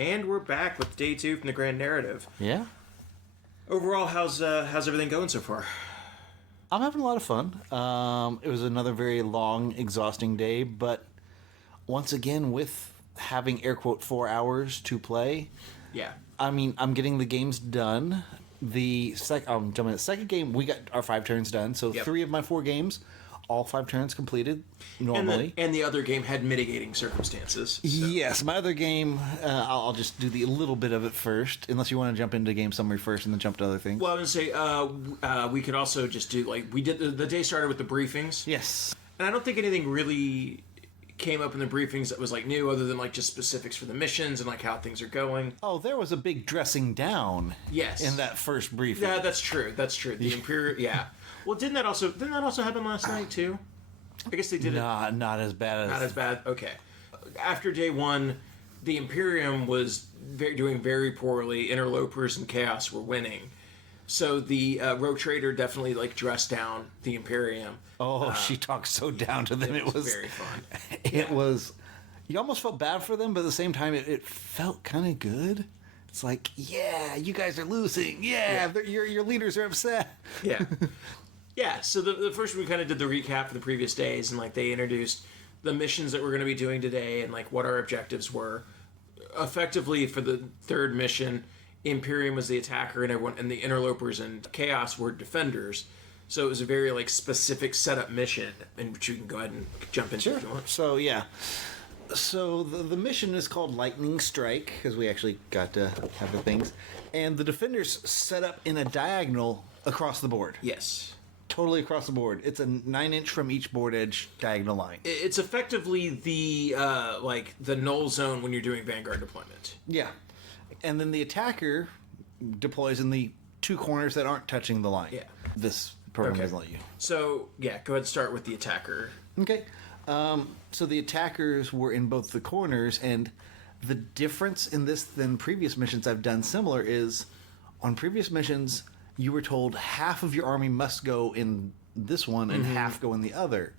And we're back with day 2 from the Grand Narrative. Yeah. Overall, how's everything going so far? I'm having a lot of fun. It was another very long, exhausting day, but once again, with having air quote 4 hours to play, yeah. I mean, I'm getting the games done. Jumping to the second game, we got our 5 turns done. So 3 of my 4 games, all 5 turns completed normally. And the other game had mitigating circumstances. So. Yes, my other game, I'll just do the little bit of it first, unless you want to jump into game summary first and then jump to other things. Well, I was going to say, we could also just do, like, we did, the day started with the briefings. Yes. And I don't think anything really came up in the briefings that was, like, new, other than, like, just specifics for the missions and, like, how things are going. Oh, there was a big dressing down. Yes. In that first briefing. Yeah, that's true. The Imperial, yeah. Well, didn't that also happen last night, too? I guess they did Not as bad as... Not as bad? Okay. After day 1, the Imperium was doing very poorly. Interlopers and Chaos were winning. So the Rogue Trader definitely, like, dressed down the Imperium. Oh, she talked so down to them. It was very fun. It was... You almost felt bad for them, but at the same time, it felt kind of good. It's like, yeah, you guys are losing. Yeah. Your leaders are upset. Yeah. Yeah, so the first we kind of did the recap for the previous days, and, like, they introduced the missions that we're going to be doing today and, like, what our objectives were. Effectively, for the third mission, Imperium was the attacker, and everyone, and the Interlopers and Chaos were defenders. So it was a very, like, specific setup mission, in which you can go ahead and jump into if you want. So, yeah. So the mission is called Lightning Strike, because we actually got to have the things. And the defenders set up in a diagonal across the board. Yes. Totally across the board. It's a 9-inch from each board edge diagonal line. It's effectively the the null zone when you're doing Vanguard deployment. Yeah. And then the attacker deploys in the 2 corners that aren't touching the line. Yeah. This program doesn't let you. So, yeah, go ahead and start with the attacker. Okay. So the attackers were in both the corners, and the difference in this than previous missions I've done similar is on previous missions, you were told half of your army must go in this one and half go in the other.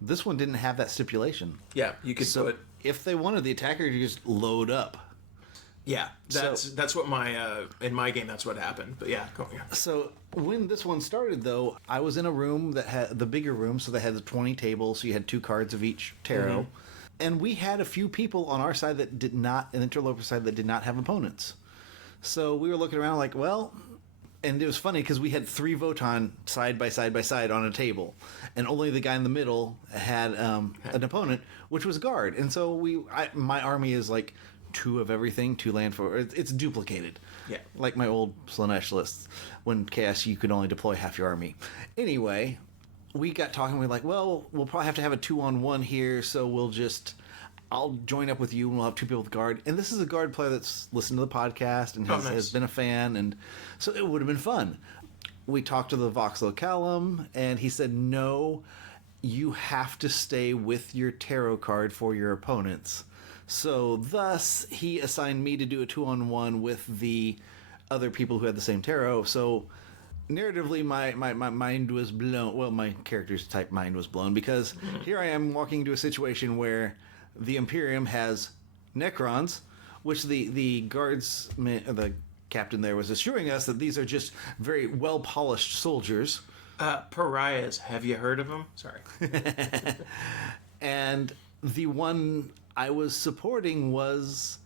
This one didn't have that stipulation. Yeah, you could put... If they wanted the attacker to just load up. Yeah, that's what my... in my game, that's what happened. But yeah, go on. So when this one started, though, I was in a room that had the bigger room, so they had the 20 tables, so you had 2 cards of each tarot. And we had a few people on our side that did not, an interloper side, that did not have opponents. So we were looking around like, well... And it was funny because we had 3 Votann side by side on a table, and only the guy in the middle had an opponent, which was guard. And so my army is like 2 of everything, 2 land for it's duplicated. Yeah, like my old Slaanesh lists. When Chaos, you could only deploy half your army. Anyway, we got talking. We're like, well, we'll probably have to have a 2-on-1 here, so I'll join up with you, and we'll have 2 people with guard. And this is a guard player that's listened to the podcast and has been a fan, and so it would have been fun. We talked to the Vox Localum, and he said, no, you have to stay with your tarot card for your opponents. So thus, he assigned me to do a 2-on-1 with the other people who had the same tarot. So narratively, my mind was blown. Well, my character's type mind was blown, because here I am walking into a situation where the Imperium has Necrons, which the the captain there was assuring us that these are just very well-polished soldiers. Pariahs. Have you heard of them? Sorry. And the one I was supporting was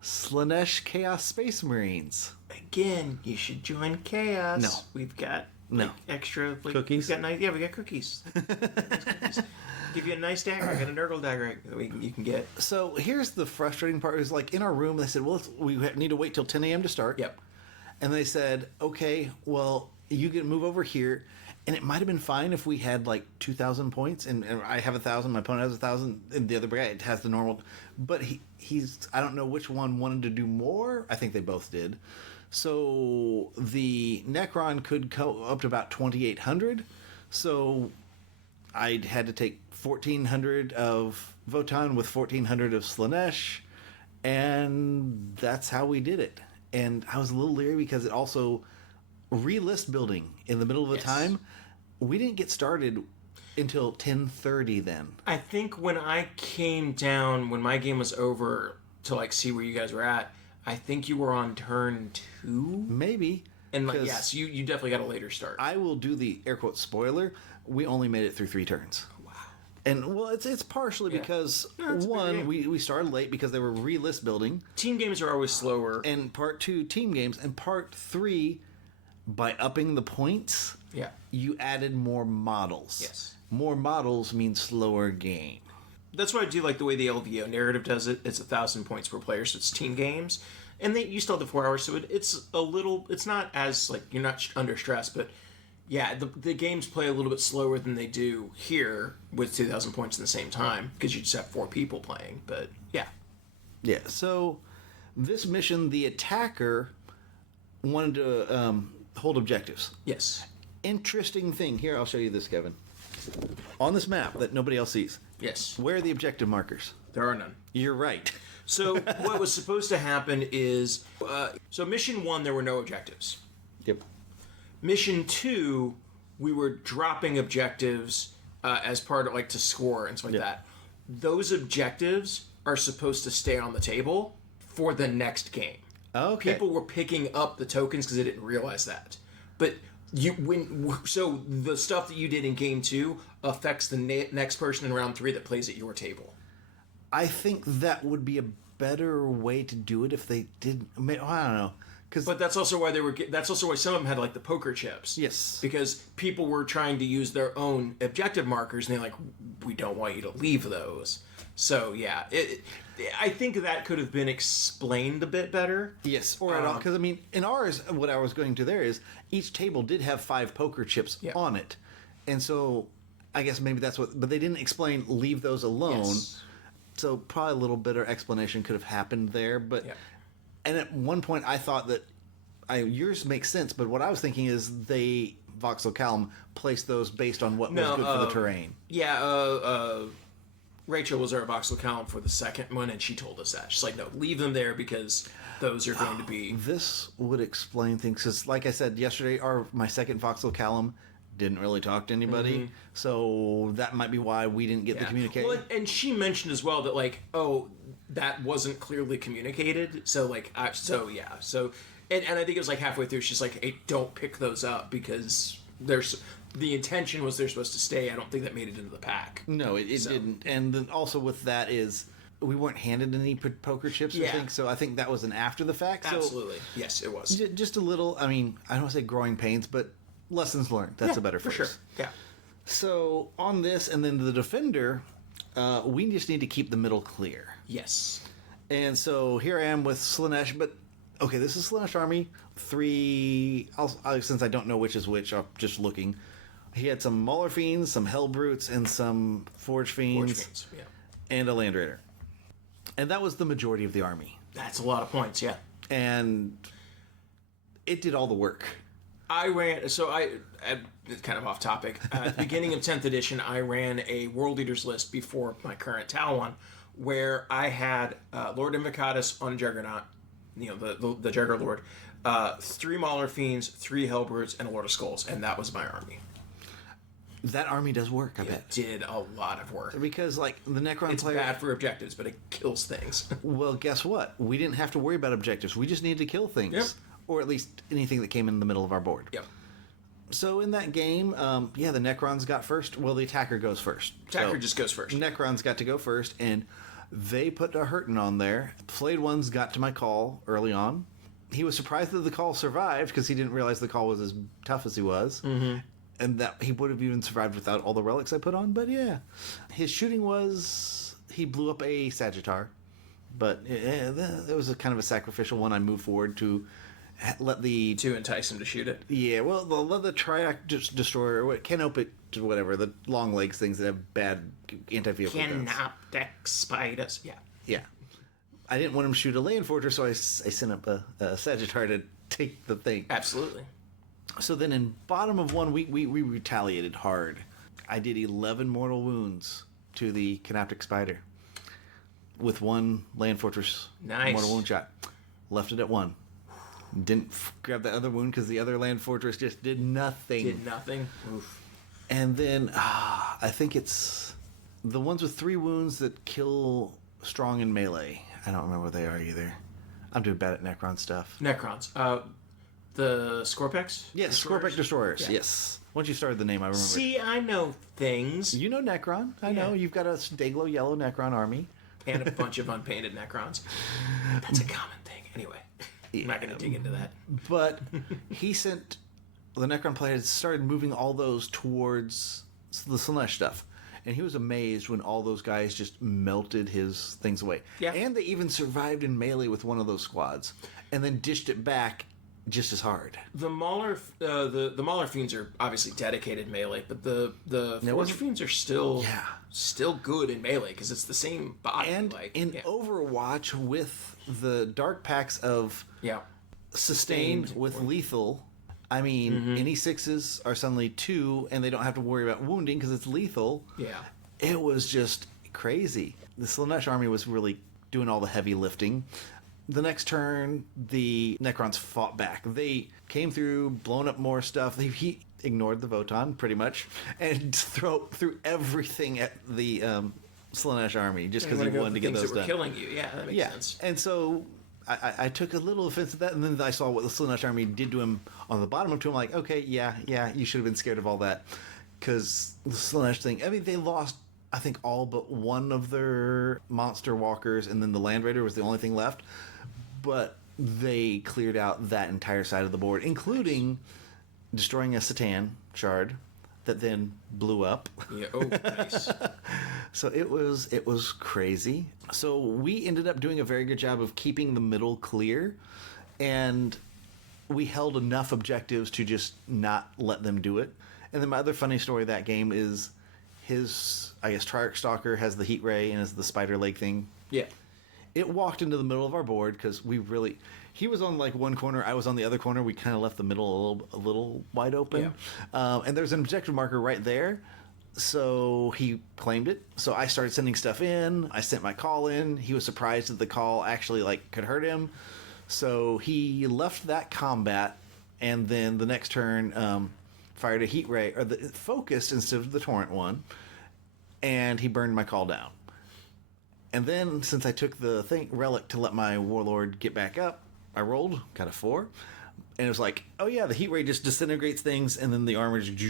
Slaanesh Chaos Space Marines. Again, you should join Chaos. No. We've got extra... cookies? We got cookies. Give you a nice dagger. I got a Nurgle dagger that you can get. So here's the frustrating part. Is like in our room, they said, well, we need to wait till 10 a.m. to start. Yep. And they said, okay, well, you can move over here. And it might have been fine if we had like 2,000 points, and I have 1,000, my opponent has 1,000, and the other guy has the normal. But he's I don't know which one wanted to do more. I think they both did. So the Necron could go up to about 2,800. So I had to take 1,400 of Votann with 1,400 of Slaanesh, and that's how we did it. And I was a little leery because it also relist building in the middle of the time. We didn't get started until 10:30 then. I think when I came down, when my game was over, to like see where you guys were at. I think you were on turn 2, Maybe. and like yes, you definitely got a later start. I will do the air quote spoiler. We only made it through 3 turns. Wow. And well, it's partially because it's a good one, game. we started late because they were re-list building, Team games are always slower. and part 2 team games, and part 3 by upping the points, Yeah. you added more models. Yes. More models means slower game. That's why I do like the way the LVO narrative does it. It's 1,000 points per player, so it's team games, and you still have the 4 hours, so it's a little. It's not as like you're not under stress, but yeah, the games play a little bit slower than they do here with 2,000 points in the same time because you just have 4 people playing. But yeah, Yeah. So this mission, the attacker wanted to hold objectives. yes, Interesting thing here. I'll show you this, Kevin. On this map that nobody else sees, yes, where are the objective markers? there are none. You're right. So what was supposed to happen is, so mission 1 there were no objectives. Yep. Mission 2, we were dropping objectives as part of like to score and stuff like that. Those objectives are supposed to stay on the table for the next game. Okay. People were picking up the tokens because they didn't realize that. But so the stuff that you did in game 2 affects the next person in round 3 that plays at your table. I think that would be a better way to do it if they did. I don't know. But that's also why That's also why some of them had like the poker chips. Yes. Because people were trying to use their own objective markers, and they're like, "We don't want you to leave those." So yeah, I think that could have been explained a bit better. Yes, or at all. Because I mean, in ours, what I was going to there is each table did have 5 poker chips on it, and so I guess maybe that's what. But they didn't explain leave those alone. Yes. So probably a little better explanation could have happened there. But and at one point I thought that yours makes sense, but what I was thinking is they voxel calum placed those based on what was good for the terrain. Yeah, Rachel was our voxel column for the second one, and she told us that. She's like, no, leave them there because those are going to be... This would explain things, because like I said yesterday, my second voxel calum didn't really talk to anybody, so that might be why we didn't get the communication. Well, and she mentioned as well that, like, that wasn't clearly communicated, so, like, and I think it was, like, halfway through, she's like, hey, don't pick those up, because the intention was they're supposed to stay. I don't think that made it into the pack. No, it didn't. And then also with that is we weren't handed any poker chips, I think. So I think that was an after the fact. Absolutely. So yes, it was. Just a little, I mean, I don't want to say growing pains, but lessons learned. That's a better phrase. For sure. Yeah. So on this, and then the defender, we just need to keep the middle clear. Yes. And so here I am with Slaanesh, but okay, this is Slaanesh army. 3, since I don't know which is which, I'm just looking. He had some Mauler Fiends, some Hell Brutes, and some Forge Fiends, and a Land Raider. And that was the majority of the army. That's a lot of points, yeah. And it did all the work. It's kind of off topic. At the beginning of 10th edition, I ran a World Leaders list before my current Tal one, where I had Lord Invocatus on Juggernaut, the Jugger Lord, 3 Mauler Fiends, 3 Hell Brutes, and a Lord of Skulls, and that was my army. That army does work, I bet. It did a lot of work. Because, like, the Necron It's player... bad for objectives, but it kills things. Well, guess what? We didn't have to worry about objectives. We just needed to kill things. Yep. Or at least anything that came in the middle of our board. Yep. So in that game, the Necrons got first. Well, the attacker goes first. Attacker just goes first. Necrons got to go first, and they put a hurtin' on there. Flayed Ones got to my call early on. He was surprised that the call survived because he didn't realize the call was as tough as he was. Mm-hmm. And that he would have even survived without all the relics I put on. But yeah, his shooting was... He blew up a Sagittar. But that was a kind of a sacrificial one. I moved forward to let the... To entice him to shoot it? Yeah, well, let the Triac Destroyer, Canopy, whatever, the long legs things that have bad anti-vehicle guns. Canoptic spiders. Yeah. Yeah. I didn't want him to shoot a land fortress, so I sent up a Sagittar to take the thing. Absolutely. So then in bottom of 1 week, we retaliated hard. I did 11 mortal wounds to the Canoptic Spider with 1 land fortress mortal wound shot. Left it at 1. Didn't grab the other wound because the other land fortress just did nothing. Oof. And then I think it's the ones with 3 wounds that kill strong in melee. I don't remember what they are either. I'm doing bad at Necron stuff. Necrons. The Scorpex? Yes, Scorpex Destroyers. Yeah. Yes. Once you started the name, I remember. See, I know things. You know Necron. I know. You've got a Dayglow yellow Necron army. And a bunch of unpainted Necrons. That's a common thing. Anyway, I'm not going to dig into that. But he sent the Necron players started moving all those towards the Slaanesh stuff. And he was amazed when all those guys just melted his things away. Yeah. And they even survived in melee with one of those squads. And then dished it back just as hard. The Mauler, the Mauler Fiends are obviously dedicated melee, but the Forge Fiends are still good in melee because it's the same body. And in Overwatch with the dark packs of sustained with lethal, I mean, any sixes are suddenly 2, and they don't have to worry about wounding because it's lethal. Yeah. It was just crazy. The Slaanesh army was really doing all the heavy lifting. The next turn, the Necrons fought back. They came through, blown up more stuff. He ignored the Votann, pretty much, and threw everything at the Slaanesh army just because he wanted to get those done. Things that were killing you. Yeah, that makes sense. And so I took a little offense at that, and then I saw what the Slaanesh army did to him on the bottom of 2. I'm like, okay, yeah, you should have been scared of all that. Because the Slaanesh thing, I mean, they lost, I think, all but one of their monster walkers, and then the Land Raider was the only thing left. But they cleared out that entire side of the board, including destroying a Satan shard that then blew up. Yeah. Oh, nice. So it was crazy. So we ended up doing a very good job of keeping the middle clear, and we held enough objectives to just not let them do it. And then my other funny story of that game is his, I guess, Triarch Stalker has the heat ray and is the spider leg thing. Yeah. It walked into the middle of our board because he was on like one corner, I was on the other corner. We kind of left the middle a little wide open. Yeah. And there's an objective marker right there. So he claimed it. So I started sending stuff in. I sent my call in. He was surprised that the call actually could hurt him. So he left that combat, and then the next turn fired a heat ray, or the focused instead of the torrent one, and he burned my call down. And then, since I took the relic to let my warlord get back up, I rolled, got a 4, and it was like, oh yeah, the heat ray just disintegrates things, and then the armor just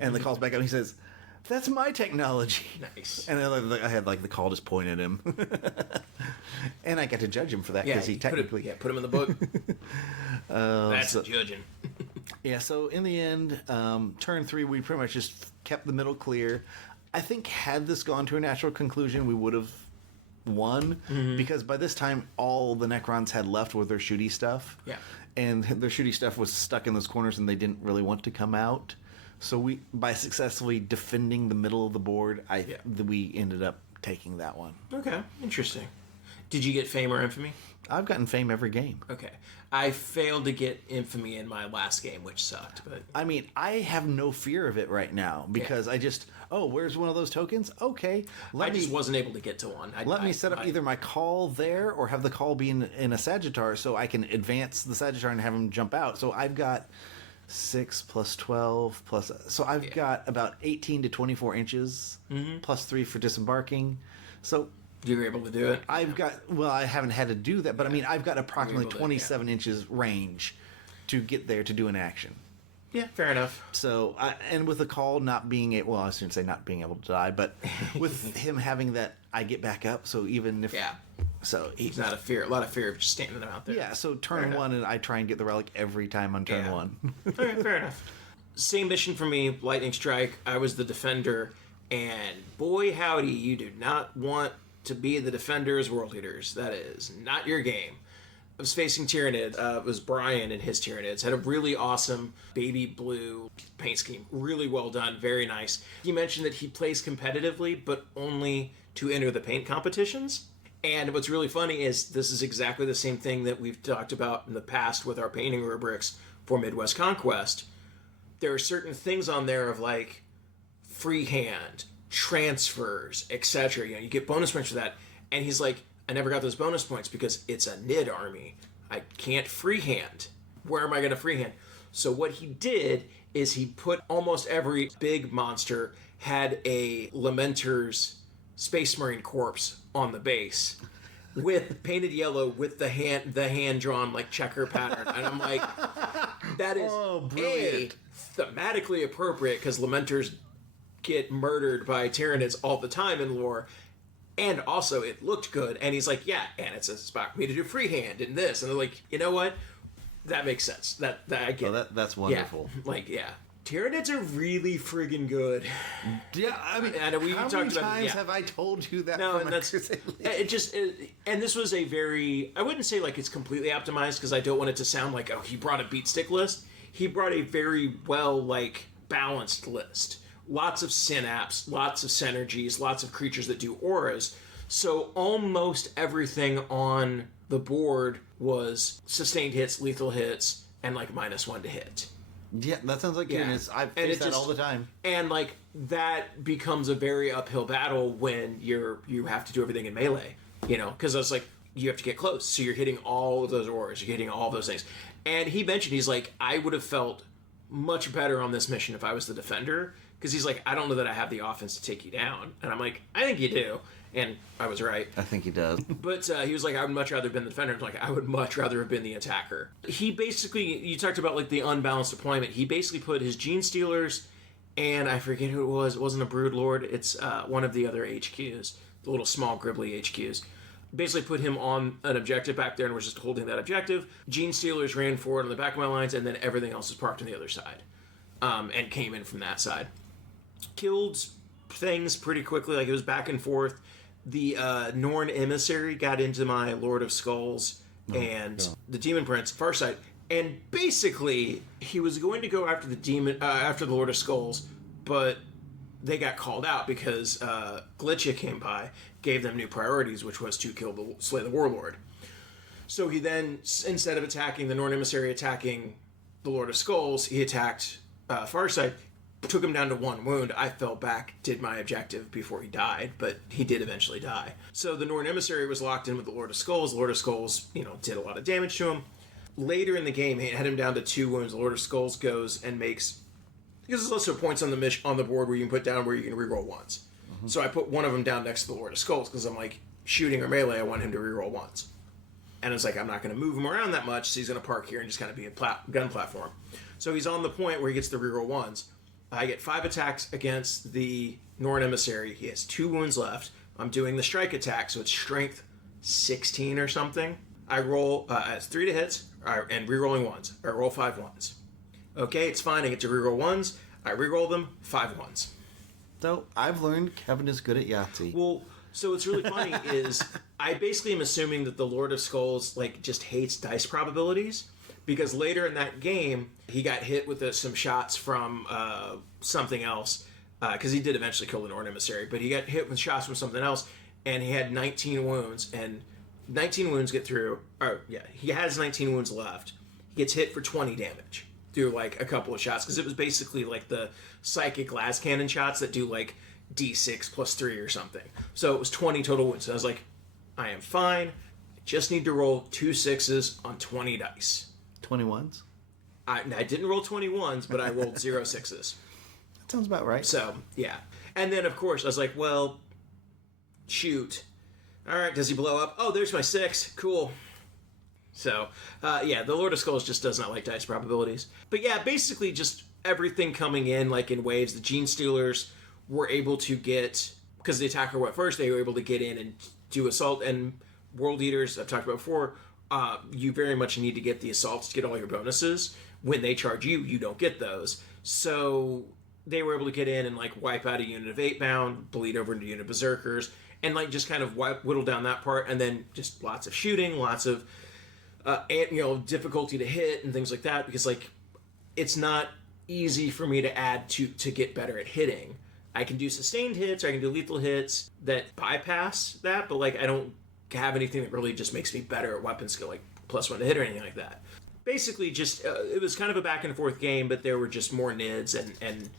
and the call's back up, and he says, that's my technology. Nice. And then I had the call just point at him. And I got to judge him for that because he technically... put him in the book. That's judging. Yeah, so in the end, turn 3, we pretty much just kept the middle clear. I think had this gone to a natural conclusion, we would have won, because by this time, all the Necrons had left with their shooty stuff. Yeah. And their shooty stuff was stuck in those corners, and they didn't really want to come out. So by successfully defending the middle of the board, we ended up taking that one. Okay, interesting. Did you get fame or infamy? I've gotten fame every game. Okay. I failed to get infamy in my last game, which sucked. But I mean, I have no fear of it right now because I just, where's one of those tokens? Okay. I just wasn't able to get to one. Let me set up either my call there or have the call be in a Sagittar so I can advance the Sagittar and have him jump out. So I've got 6 plus 12 plus... So I've got about 18 to 24 inches plus 3 for disembarking. So... You were able to do it? I've got... Well, I haven't had to do that, but I mean, I've got approximately 27 inches range to get there to do an action. Yeah, fair enough. So, and with the call not being able... Well, I shouldn't say not being able to die, but with him having that, I get back up, so even if... Yeah. So he's not a lot of fear of just standing out there. Yeah, so turn 1, and I try and get the relic every time on turn 1. All right, fair enough. Same mission for me, Lightning Strike. I was the defender, and boy howdy, you do not want to be the defender's world leaders. That is not your game. I was facing Tyranids. It was Brian and his Tyranids. Had a really awesome baby blue paint scheme. Really well done. Very nice. He mentioned that he plays competitively, but only to enter the paint competitions. And what's really funny is this is exactly the same thing that we've talked about in the past with our painting rubrics for Midwest Conquest. There are certain things on there of freehand, transfers, etc. You get bonus points for that. And he's like, I never got those bonus points because it's a Nid army. I can't freehand. Where am I going to freehand? So what he did is he put almost every big monster had a Lamenter's Space Marine corpse on the base. with painted yellow with the hand drawn like checker pattern, and I'm like, that is brilliant. Thematically appropriate because Lamenters get murdered by Tyranids all the time in lore, and also it looked good. And he's like, yeah, and it's a spot for me to do freehand and this, and they're like, you know what, that makes sense. That I get. Well, that's wonderful. Tyranids are really friggin' good. Yeah, I mean, I know we how talked many about times have I told you that? No, from and that's and this was a very, I wouldn't say like it's completely optimized because I don't want it to sound like, oh, he brought a beat stick list. He brought a very well like balanced list. Lots of synapse, lots of synergies, lots of creatures that do auras. So almost everything on the board was sustained hits, lethal hits, and like -1 to hit. Yeah, that sounds like Tyranids. I face that all the time. And like that becomes a very uphill battle when you have to do everything in melee, because it's like you have to get close, so you're hitting all of those auras, you're hitting all those things. And he mentioned, he's like, I would have felt much better on this mission if I was the defender, because he's like, I don't know that I have the offense to take you down, and I'm like, I think you do, and I was right. I think he does. But he was like, I would much rather have been the defender. I'm like, I would much rather have been the attacker. He basically, you talked about like the unbalanced deployment. He basically put his Gene Stealers, and I forget who it was. It wasn't a Brood Lord. It's one of the other HQs, the little small gribbly HQs. Basically put him on an objective back there and was just holding that objective. Gene Stealers ran forward on the back of my lines, and then everything else was parked on the other side, and came in from that side. Killed things pretty quickly. Like, it was back and forth. The Norn Emissary got into my Lord of Skulls and the Demon Prince, Farsight, and basically he was going to go after the Lord of Skulls, but they got called out because Glitcha came by, gave them new priorities, which was to slay the Warlord. So he then, instead of attacking the Norn Emissary, attacking the Lord of Skulls, he attacked Farsight, took him down to 1 wound. I fell back, did my objective before he died, but he did eventually die. So the Norn Emissary was locked in with the Lord of Skulls. The Lord of Skulls, did a lot of damage to him. Later in the game, he had him down to 2 wounds. The Lord of Skulls goes and makes, because there's also points on the board where you can put down where you can reroll ones. Mm-hmm. So I put one of them down next to the Lord of Skulls because I'm like, shooting or melee, I want him to reroll ones. And it's like, I'm not going to move him around that much, so he's going to park here and just kind of be a gun platform. So he's on the point where he gets the reroll ones. I get 5 attacks against the Norn Emissary. He has 2 wounds left. I'm doing the strike attack, so it's strength 16 or something. I roll, it's 3 to hits, and re-rolling ones. I roll 5 ones. Okay, it's fine. I get to re-roll ones. I re-roll them, 5 ones. So I've learned Kevin is good at Yahtzee. Well, so what's really funny is I basically am assuming that the Lord of Skulls just hates dice probabilities. Because later in that game, he got hit with some shots from something else. Because he did eventually kill the Norn Emissary. But he got hit with shots from something else. And he had 19 wounds. And 19 wounds get through. He has 19 wounds left. He gets hit for 20 damage through a couple of shots. Because it was basically the psychic glass cannon shots that do D6 plus 3 or something. So it was 20 total wounds. So I was like, I am fine. I just need to roll 2 6s on 20 dice. 21s? I didn't roll 21s, but I rolled 0 6s. That sounds about right. So, yeah. And then, of course, I was like, well, shoot. All right, does he blow up? Oh, there's my 6. Cool. So, the Lord of Skulls just does not like dice probabilities. But yeah, basically just everything coming in, in waves. The Gene Stealers were able to get, because the attacker went first, they were able to get in and do assault. And World Eaters, I've talked about before, you very much need to get the assaults to get all your bonuses. When they charge you, you don't get those. So they were able to get in and wipe out a unit of 8-bound, bleed over into a unit of berserkers, and just kind of whittle down that part, and then just lots of shooting, lots of difficulty to hit and things like that, because it's not easy for me to add to get better at hitting. I can do sustained hits, or I can do lethal hits that bypass that, but I don't have anything that really just makes me better at weapon skill, +1 to hit or anything like that. Basically, just it was kind of a back and forth game, but there were just more nids and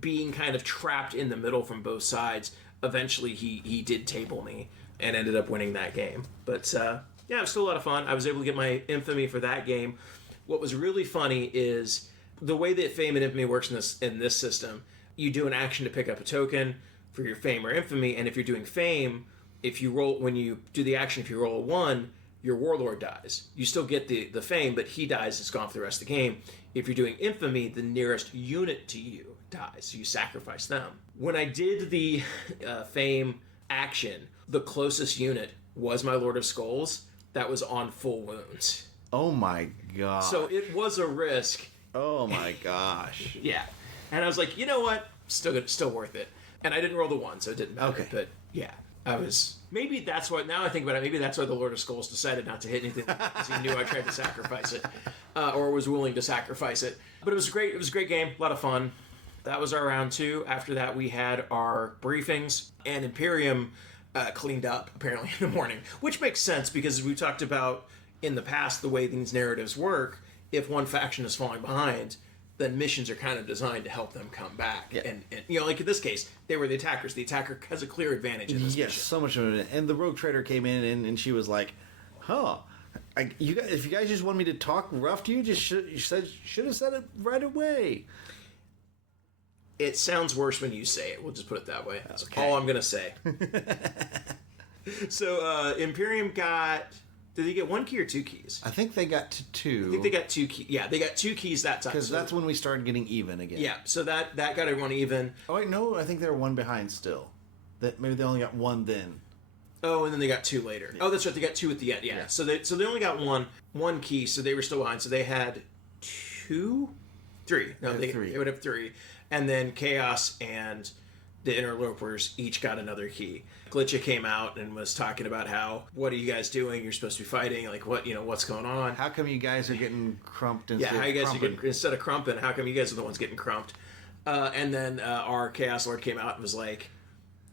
being kind of trapped in the middle from both sides. Eventually, he did table me and ended up winning that game. But it was still a lot of fun. I was able to get my infamy for that game. What was really funny is the way that fame and infamy works in this system. You do an action to pick up a token for your fame or infamy, and if you're doing fame, if you roll, when you do the action, if you roll a 1, your warlord dies. You still get the fame, but he dies. It's gone for the rest of the game. If you're doing infamy, the nearest unit to you dies, so you sacrifice them. When I did the fame action, the closest unit was my Lord of Skulls that was on full wounds. Oh my god. So it was a risk. Oh my gosh. Yeah. And I was like, you know what? Still worth it. And I didn't roll the 1, so it didn't matter. Okay. But yeah, I was... Maybe that's why, now I think about it, maybe that's why the Lord of Skulls decided not to hit anything, because he knew I tried to sacrifice it, or was willing to sacrifice it. But it was great. It was a great game. A lot of fun. That was our round 2. After that, we had our briefings, and Imperium cleaned up, apparently, in the morning, which makes sense, because as we talked about in the past, the way these narratives work, if one faction is falling behind, then missions are kind of designed to help them come back. Yeah. And you know, like in this case, they were the attackers. The attacker has a clear advantage in this Yes, mission. so much of it. And the rogue trader came in and she was like, huh. If you guys just want me to talk rough to you, should have said it right away. It sounds worse when you say it. We'll just put it that way. That's Okay. all I'm going to say. So, Imperium got... Did they get 1 key or 2 keys? I think they got to 2. I think they got 2 keys. Yeah, they got 2 keys that time. Because that's when we started getting even again. Yeah, so that got everyone even. Oh, wait, no, I think they were 1 behind still. That maybe they only got 1 then. Oh, and then they got 2 later. Yeah. Oh, that's right, they got 2 at the end. Yeah. So they only got one key, so they were still behind. So they had 2, 3. No, they 3. They would have 3, and then Chaos and the Interlopers each got another key. Glitcha came out and was talking about how, what are you guys doing? You're supposed to be fighting. Like, what's going on? How come you guys are getting crumped instead how you guys of are crumping? getting, instead of crumping, how come you guys are the ones getting crumped? And then our Chaos Lord came out and was like,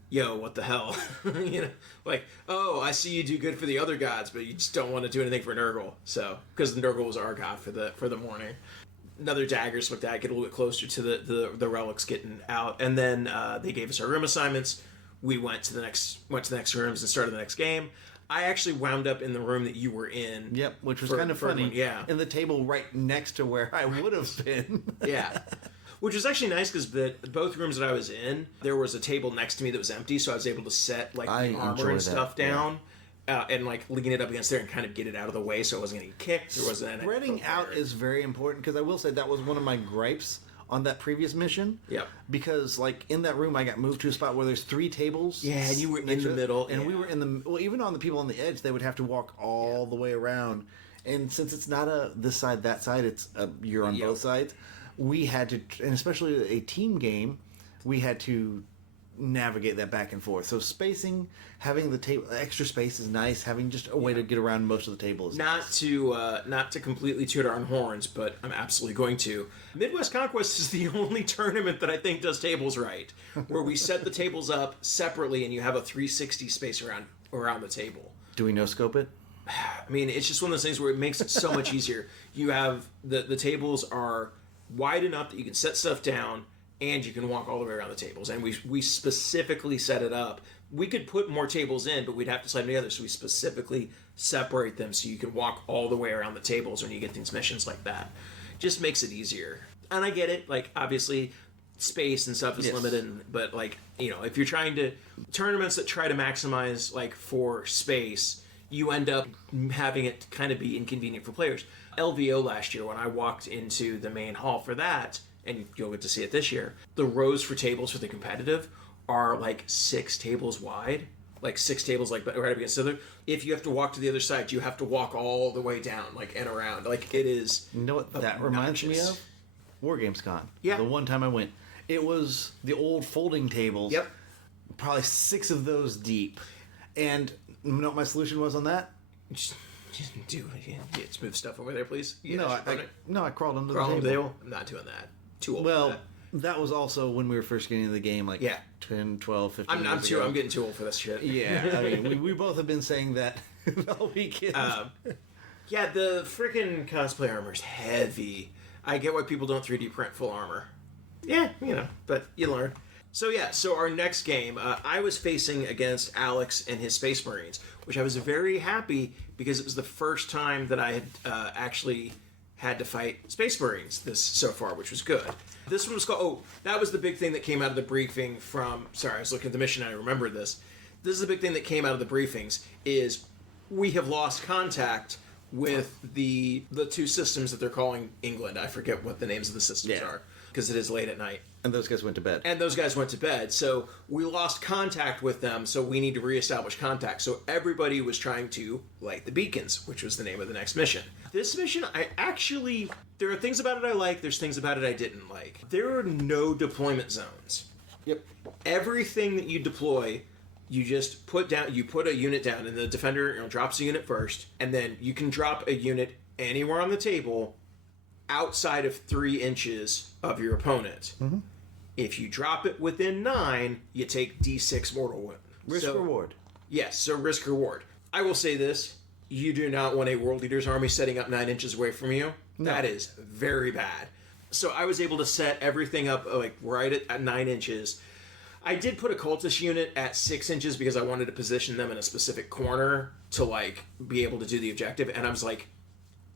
yo, what the hell? Like, oh, I see you do good for the other gods, but you just don't want to do anything for Nurgle. So, because the Nurgle was our god for the morning. Another daggers like that, get a little bit closer to the relics getting out, and then they gave us our room assignments. We went to the next rooms and started the next game. I actually wound up in the room that you were in. Yep, which was kind of funny. Yeah, in the table right next to where I would have been. Yeah, which was actually nice because both rooms that I was in, there was a table next to me that was empty, so I was able to set like the armor and stuff down. Yeah. And like leaning it up against there and kind of get it out of the way so it wasn't getting kicked. There wasn't any spreading out is very important, because I will say that was one of my gripes on that previous mission. Yep. Because like in that room I got moved to a spot where there's 3 tables. Yeah, and you were in the middle. And we were in the... Well, even on the people on the edge, they would have to walk all the way around. And since it's not a this side, that side, it's you're on both sides, we had to... And especially a team game, we had to navigate that back and forth. So spacing, having the table extra space is nice. Having just a way to get around most of the table is not to completely toot our own horns, but I'm absolutely going to. Midwest Conquest is the only tournament that I think does tables right, where we set the tables up separately and you have a 360 space around the table. Do we no scope it? I mean, it's just one of those things where it makes it so much easier. You have the tables are wide enough that you can set stuff down and you can walk all the way around the tables. And we specifically set it up. We could put more tables in, but we'd have to slide them together. So we specifically separate them so you can walk all the way around the tables when you get these missions like that. Just makes it easier. And I get it. Like, obviously, space and stuff is limited. But, like, if you're trying to... Tournaments that try to maximize, like, for space, you end up having it kind of be inconvenient for players. LVO last year, when I walked into the main hall for that... and you'll get to see it this year, the rows for tables for the competitive are like 6 tables wide, like 6 tables like right up against the other. If you have to walk to the other side, you have to walk all the way down, like, and around. Like, it is... You know what that reminds me of? War Games Con. Yeah. The one time I went. It was the old folding tables. Yep. Probably 6 of those deep. And you know what my solution was on that? Just just move stuff over there, please. I crawled under Crawl the under table. I'm not doing that. Too old for that. That was also when we were first getting into the game, like 10, 12, 15 years ago. I'm getting too old for this shit. Yeah, I mean, we both have been saying that all weekend. Yeah, the freaking cosplay armor is heavy. I get why people don't 3D print full armor. Yeah, but you learn. So our next game, I was facing against Alex and his Space Marines, which I was very happy because it was the first time that I had actually had to fight Space Marines so far, which was good. This one was called... Oh, that was the big thing that came out of the briefing from... Sorry, I was looking at the mission and I remembered this. this is the big thing that came out of the briefings, is we have lost contact with the two systems that they're calling England. I forget what the names of the systems are, because it is late at night. And those guys went to bed. So we lost contact with them, so we need to reestablish contact. So everybody was trying to light the beacons, which was the name of the next mission. This mission, there are things about it I like, there's things about it I didn't like. There are no deployment zones. Yep. Everything that you deploy, you just put a unit down, and the defender drops a unit first, and then you can drop a unit anywhere on the table outside of 3 inches of your opponent. Mm-hmm. If you drop it within 9, you take D6 mortal wound. Reward. Yes, so risk reward. I will say this, you do not want a World Eater's army setting up 9 inches away from you. No. That is very bad. So I was able to set everything up right at 9 inches. I did put a cultist unit at 6 inches because I wanted to position them in a specific corner to be able to do the objective, and I was like,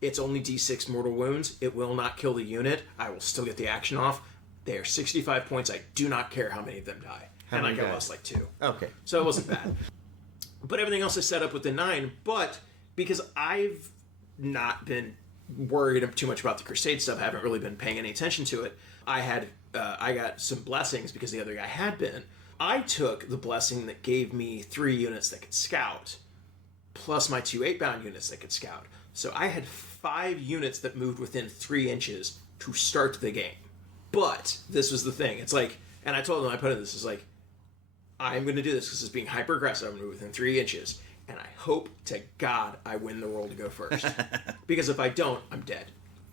it's only D6 mortal wounds. It will not kill the unit. I will still get the action off. They are 65 points. I do not care how many of them die. And I lost 2. Okay. So it wasn't bad. But everything else I set up within 9. But because I've not been worried too much about the Crusade stuff, I haven't really been paying any attention to it. I got some blessings because the other guy had been. I took the blessing that gave me 3 units that could scout, plus my 2 8-bound units that could scout. So I had 5 units that moved within 3 inches to start the game. But this was the thing. It's and I told them, I put in this, I'm going to do this because it's being hyper aggressive. I'm going to move within 3 inches. And I hope to God I win the roll to go first. Because if I don't, I'm dead.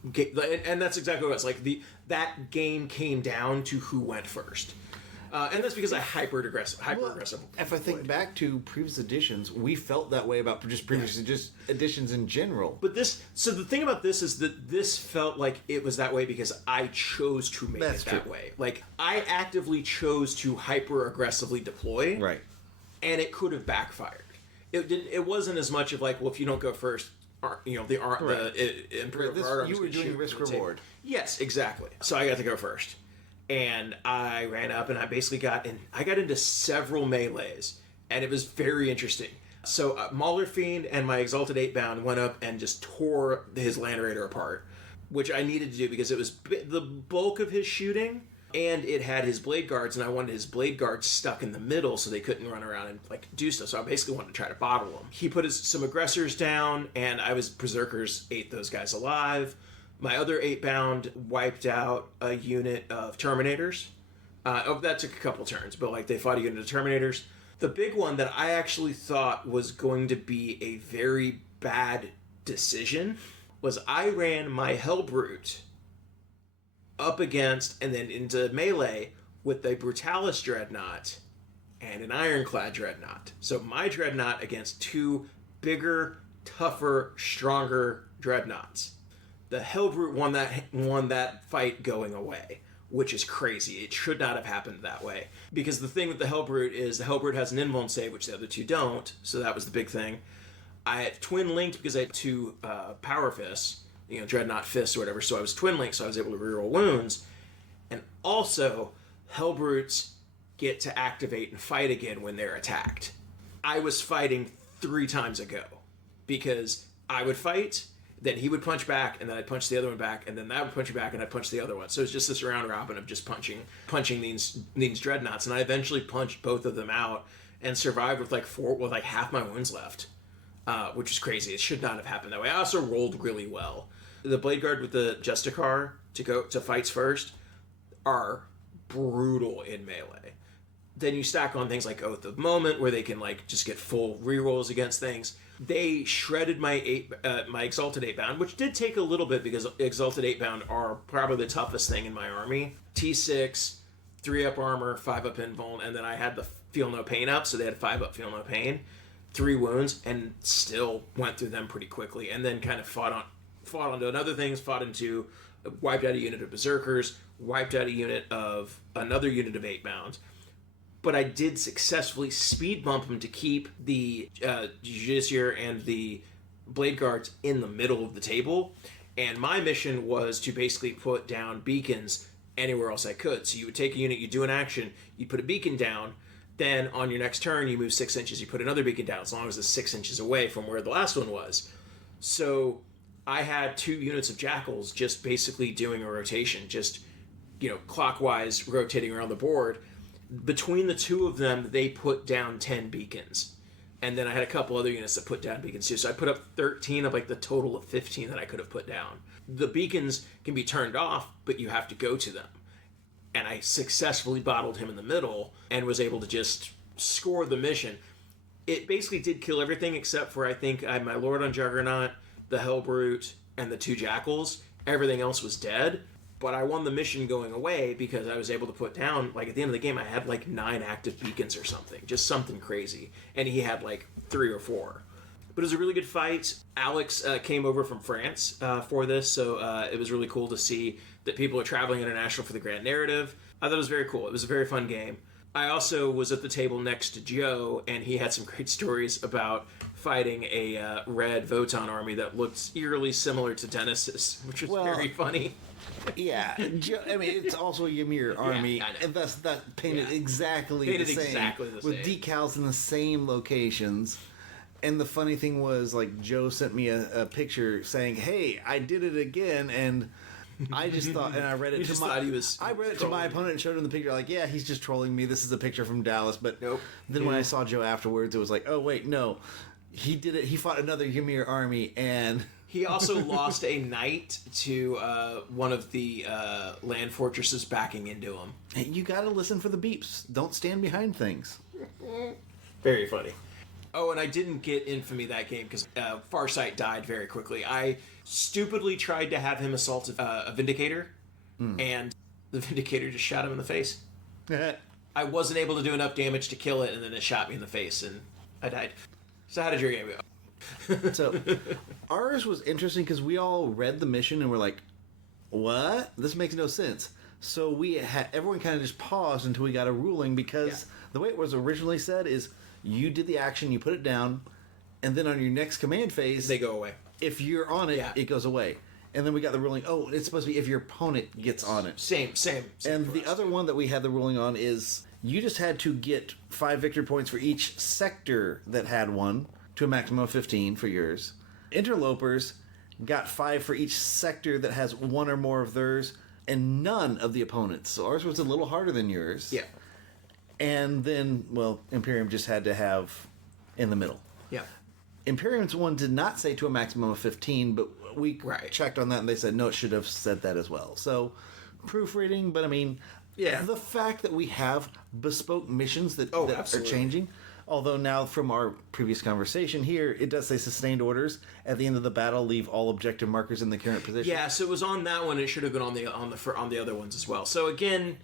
Okay, and that's exactly what it was. That game came down to who went first. And that's because I hyper aggressive. If I think back to previous editions, we felt that way about just previous editions in general. But so the thing about this is that this felt like it was that way because I chose to make it that way. I actively chose to hyper aggressively deploy. Right. And it could have backfired. It wasn't as much of if you don't go first, the Imperial Guard you were doing risk reward. Yes, exactly. So I got to go first. And I ran up and I basically got into several melees, and it was very interesting. So Mauler Fiend and my Exalted 8-bound went up and just tore his Land Raider apart, which I needed to do because it was the bulk of his shooting, and it had his Blade Guards, and I wanted his Blade Guards stuck in the middle so they couldn't run around and do stuff. So I basically wanted to try to bottle them. He put some aggressors down, and Berserkers ate those guys alive. My other 8-bound wiped out a unit of Terminators. That took a couple turns, but they fought a unit of Terminators. The big one that I actually thought was going to be a very bad decision was I ran my Hellbrute up against and then into melee with a Brutalis Dreadnought and an Ironclad Dreadnought. So my Dreadnought against 2 bigger, tougher, stronger Dreadnoughts. The Hellbrute won that fight going away, which is crazy. It should not have happened that way. Because the thing with the Hellbrute is the Hellbrute has an invuln save, which the other 2 don't, so that was the big thing. I had twin linked because I had 2 power fists, Dreadnought fists or whatever, so I was twin linked, so I was able to reroll wounds. And also, Hellbrutes get to activate and fight again when they're attacked. I was fighting 3 times ago, because I would fight, then he would punch back, and then I'd punch the other one back, and then that would punch back, and I'd punch the other one. So it's just this round robin of just punching these dreadnoughts, and I eventually punched both of them out and survived with half my wounds left, which is crazy. It should not have happened that way. I also rolled really well. The Blade Guard with the Justicar to go to fights first are brutal in melee. Then you stack on things like Oath of Moment, where they can just get full rerolls against things. They shredded my Exalted 8-bound, which did take a little bit because Exalted 8-bound are probably the toughest thing in my army. T6, 3-up armor, 5-up invuln, and then I had the Feel No Pain up, so they had 5-up Feel No Pain, 3 wounds, and still went through them pretty quickly, and then kind of fought onto other things, wiped out a unit of Berserkers, wiped out another unit of 8-bound. But I did successfully speed bump them to keep the Justiciar and the Blade Guards in the middle of the table. And my mission was to basically put down beacons anywhere else I could. So you would take a unit, you do an action, you put a beacon down, Then on your next turn, you move 6 inches, you put another beacon down, as long as it's 6 inches away from where the last one was. So I had 2 units of jackals just basically doing a rotation, just, clockwise rotating around the board. Between the 2 of them, they put down 10 beacons. And then I had a couple other units that put down beacons too. So I put up 13 of the total of 15 that I could have put down. The beacons can be turned off, but you have to go to them. And I successfully bottled him in the middle and was able to just score the mission. It basically did kill everything except for, I think, I had my Lord on Juggernaut, the Hellbrute, and the 2 Jackals. Everything else was dead. But I won the mission going away because I was able to put down, at the end of the game, I had 9 active beacons or something. Just something crazy. And he had 3 or 4. But it was a really good fight. Alex came over from France for this, so it was really cool to see that people are traveling international for the Grand Narrative. I thought it was very cool. It was a very fun game. I also was at the table next to Joe, and he had some great stories about fighting a red Votann army that looked eerily similar to Dennis's, which was very funny. Yeah, it's also a Ymir army, Yeah, I know. and that painted exactly the same, with decals in the same locations. And the funny thing was, Joe sent me a picture saying, "Hey, I did it again," and I just thought, and I read it to my opponent and showed him the picture. Yeah, he's just trolling me. This is a picture from Dallas, but nope. Then when I saw Joe afterwards, it was oh wait, no, he did it. He fought another Ymir army, and he also lost a knight to one of the land fortresses backing into him. Hey, you got to listen for the beeps. Don't stand behind things. Very funny. Oh, and I didn't get Infamy that game because Farsight died very quickly. I stupidly tried to have him assault a Vindicator, and the Vindicator just shot him in the face. I wasn't able to do enough damage to kill it, and then it shot me in the face, and I died. So how did your game go? So ours was interesting because we all read the mission and we're like, what? This makes no sense. So everyone kind of just paused until we got a ruling because the way it was originally said is you did the action, you put it down, and then on your next command phase, they go away. If you're on it, it goes away. And then we got the ruling, it's supposed to be if your opponent gets on it. Same. And the other one that we had the ruling on is you just had to get 5 victory points for each sector that had one, to a maximum of 15 for yours. Interlopers got 5 for each sector that has 1 or more of theirs, and none of the opponents. So ours was a little harder than yours. Yeah. And then, Imperium just had to have in the middle. Yeah. Imperium's one did not say to a maximum of 15, but we checked on that and they said, no, it should have said that as well. So, proofreading, but the fact that we have bespoke missions that are changing, although now from our previous conversation here, it does say sustained orders. At the end of the battle, leave all objective markers in the current position. Yeah, so it was on that one. It should have been on the other ones as well. So again,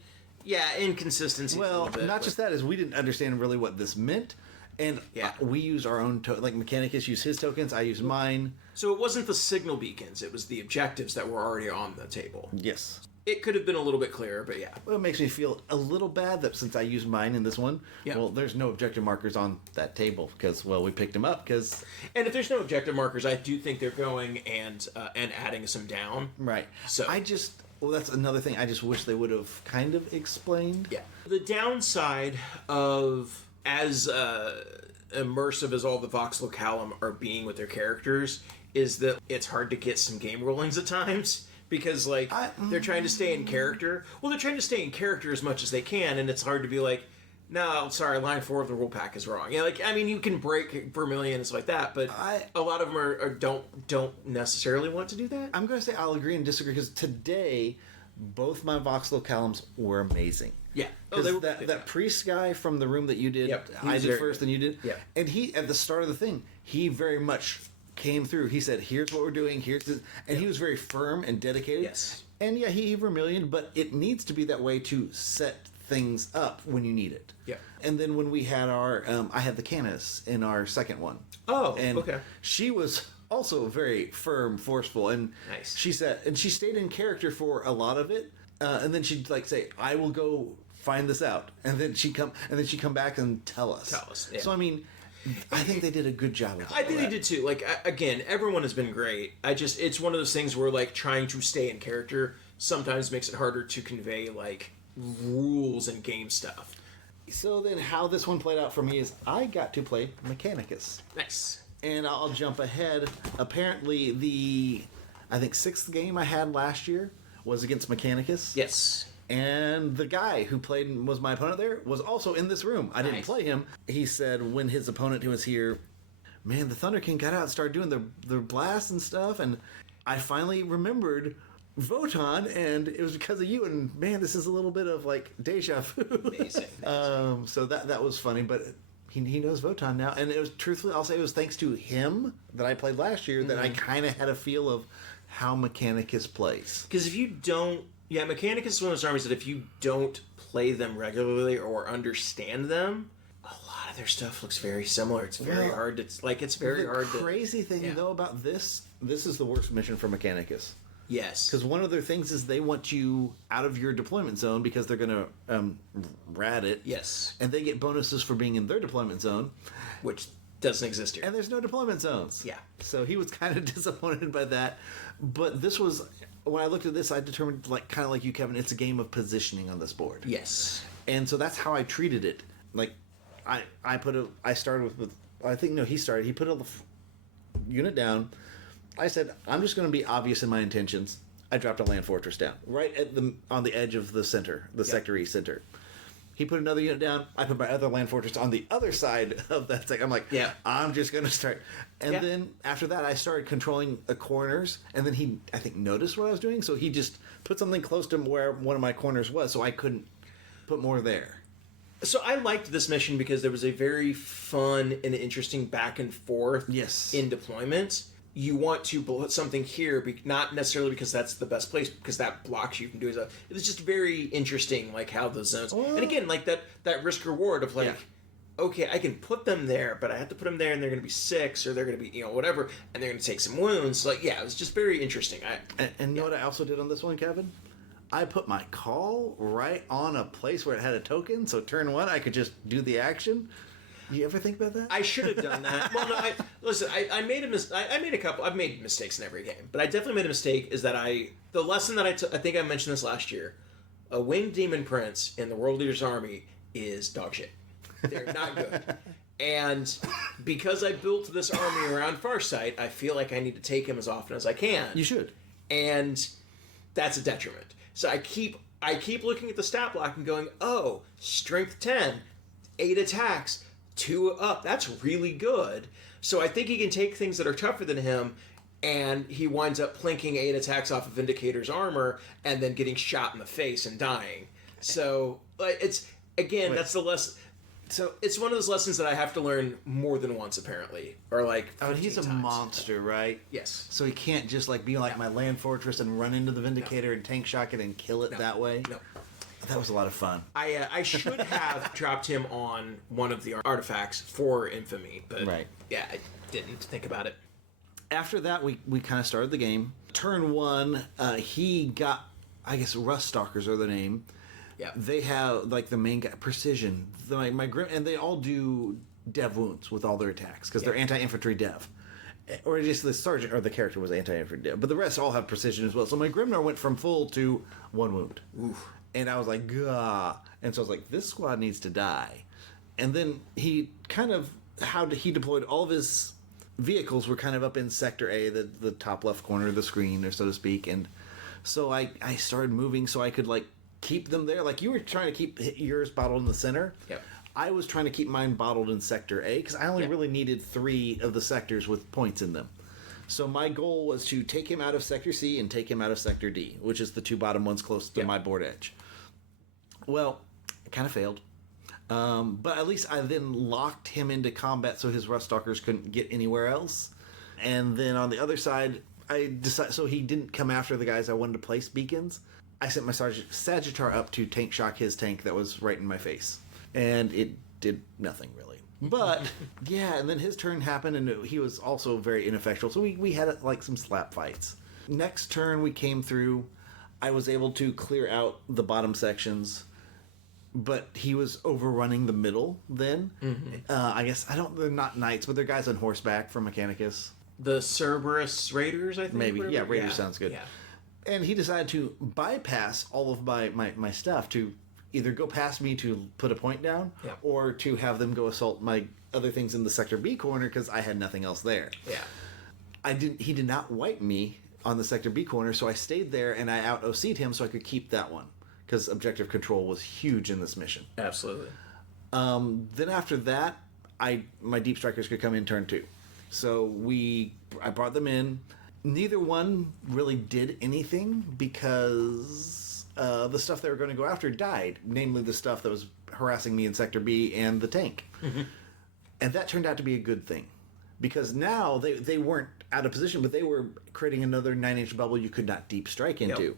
inconsistency. Well, not just that, is we didn't understand really what this meant. And we use our own, Mechanicus used his tokens, I used mine. So it wasn't the signal beacons, it was the objectives that were already on the table. Yes. It could have been a little bit clearer, but Well, it makes me feel a little bad that since I used mine in this one, there's no objective markers on that table because, we picked them up because... And if there's no objective markers, I do think they're going and adding some down. Right. So that's another thing I just wish they would have kind of explained. Yeah. The downside of... as immersive as all the Vox Localum are being with their characters is that it's hard to get some game rulings at times because they're trying to stay in character. Well, they're trying to stay in character as much as they can, and it's hard to be no, sorry, line 4 of the rule pack is wrong. You can break Vermilion and stuff like that, but a lot of them don't necessarily want to do that. I'm going to say I'll agree and disagree because today both my Vox Localums were amazing. Yeah. Because that priest guy from the room that you did, I did first than you did. Yeah. And he, at the start of the thing, he very much came through. He said, here's what we're doing, here's this. And he was very firm and dedicated. Yes. And he Vermilion, but it needs to be that way to set things up when you need it. Yeah. And then when we had our, I had the Canis in our second one. Oh, and okay. She was also very firm, forceful, and nice. She said, and she stayed in character for a lot of it. And then she'd say, "I will go find this out," and then she'd come back and tell us. Yeah. So I think they did a good job with it. I think they did too. Again, everyone has been great. It's one of those things where trying to stay in character sometimes makes it harder to convey rules and game stuff. So then how this one played out for me is I got to play Mechanicus. Nice. And I'll jump ahead. Apparently the, I think, 6th game I had last year was against Mechanicus. Yes. And the guy who was my opponent there was also in this room. I didn't play him. He said when his opponent who was here, man, the Thunder King got out and started doing their blasts and stuff, and I finally remembered Votann, and it was because of you, and man, this is a little bit of like deja vu. Amazing. So that was funny, but he knows Votann now, and it was, truthfully, I'll say it was thanks to him that I played last year that I kind of had a feel of how Mechanicus plays. Because if you don't... Yeah, Mechanicus is one of those armies that if you don't play them regularly or understand them, a lot of their stuff looks very similar. It's very hard to... it's very hard to... The crazy thing, though, about this is the worst mission for Mechanicus. Yes. Because one of their things is they want you out of your deployment zone because they're going to rat it. Yes. And they get bonuses for being in their deployment zone. Which doesn't exist here. And there's no deployment zones. Yeah. So he was kind of disappointed by that. But this was... When I looked at this, I determined, kind of like you, Kevin, it's a game of positioning on this board. Yes. And so that's how I treated it. Like, I started with I think, no, he started. He put a unit down. I said, I'm just going to be obvious in my intentions. I dropped a land fortress down right on the edge of the center, the Sector E center. He put another unit down. I put my other land fortress on the other side of that thing. I'm like, I'm just going to start. And then after that, I started controlling the corners. And then he, I think, noticed what I was doing. So he just put something close to where one of my corners was. So I couldn't put more there. So I liked this mission because there was a very fun and interesting back and forth in deployment. You want to put something here, not necessarily because that's the best place, because that blocks you from doing stuff. It was just very interesting, like how the zones... And again, like that risk-reward of okay, I can put them there, but I have to put them there and they're going to be 6, or they're going to be, whatever, and they're going to take some wounds. It was just very interesting. And you know what I also did on this one, Kevin? I put my call right on a place where it had a token, so turn 1, I could just do the action. You ever think about that? I should have done that. Well, no, listen, I made a couple. I've made mistakes in every game, but I definitely made a mistake. Is that the lesson that I think I mentioned this last year? A winged demon prince in the World Leader's army is dog shit. They're not good. And because I built this army around Farsight, I feel like I need to take him as often as I can. You should. And that's a detriment. So I keep looking at the stat block and going, oh, strength 10, 8 attacks, 2 up. That's really good. So I think he can take things that are tougher than him, and he winds up plinking 8 attacks off of Vindicator's armor and then getting shot in the face and dying. So it's, again, that's the lesson. So it's one of those lessons that I have to learn more than once, apparently, or he's a monster, right? Yes. So he can't just be like my land fortress and run into the Vindicator and tank shock it and kill it that way. No. That was a lot of fun. I should have dropped him on one of the artifacts for infamy, but I didn't think about it. After that, we kind of started the game. Turn 1, he got, I guess, Rust Stalkers are the name. Yeah. They have the main guy, precision. My Grim, and they all do dev wounds with all their attacks because they're anti-infantry dev. Or just the sergeant or the character was anti-infantry dev, but the rest all have precision as well. So my Grimnar went from full to 1 wound. Oof. And I was like, gah. And so I was like, this squad needs to die. And then he he deployed all of his vehicles were kind of up in Sector A, the top left corner of the screen, or so to speak. And so I started moving so I could keep them there. You were trying to keep yours bottled in the center. Yep. I was trying to keep mine bottled in Sector A because I only really needed 3 of the sectors with points in them. So my goal was to take him out of Sector C and take him out of Sector D, which is the 2 bottom ones close to my board edge. Well, it kind of failed. But at least I then locked him into combat so his Rust Stalkers couldn't get anywhere else. And then on the other side, I decided, so he didn't come after the guys I wanted to place beacons. I sent my Sagittar up to tank shock his tank that was right in my face. And it did nothing really. But, and then his turn happened and he was also very ineffectual. So we had some slap fights. Next turn we came through. I was able to clear out the bottom sections. But he was overrunning the middle then. Mm-hmm. I guess, they're not knights, but they're guys on horseback from Mechanicus. The Cerberus Raiders, I think? Maybe, Raiders sounds good. Yeah. And he decided to bypass all of my stuff to either go past me to put a point down, or to have them go assault my other things in the Sector B corner because I had nothing else there. Yeah. He did not wipe me on the Sector B corner, so I stayed there and I out OC'd him so I could keep that one. Because objective control was huge in this mission. Absolutely. Then after that, my deep strikers could come in turn 2. So I brought them in. Neither one really did anything because the stuff they were going to go after died. Namely the stuff that was harassing me in Sector B and the tank. Mm-hmm. And that turned out to be a good thing. Because now they weren't out of position, but they were creating another 9-inch bubble you could not deep strike into. Yep.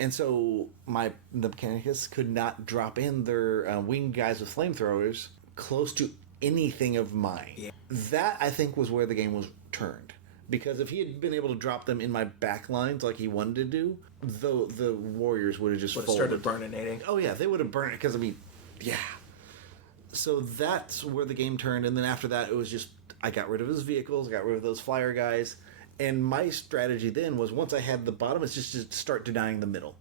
And so the Mechanicus could not drop in their winged guys with flamethrowers close to anything of mine. Yeah. That, I think, was where the game was turned. Because if he had been able to drop them in my back lines like he wanted to do, the Warriors would have just started burninating. Oh, yeah, they would have burned it because, yeah. So that's where the game turned. And then after that, it was just, I got rid of his vehicles, got rid of those flyer guys. And my strategy then was once I had the bottom, it's just to start denying the middle.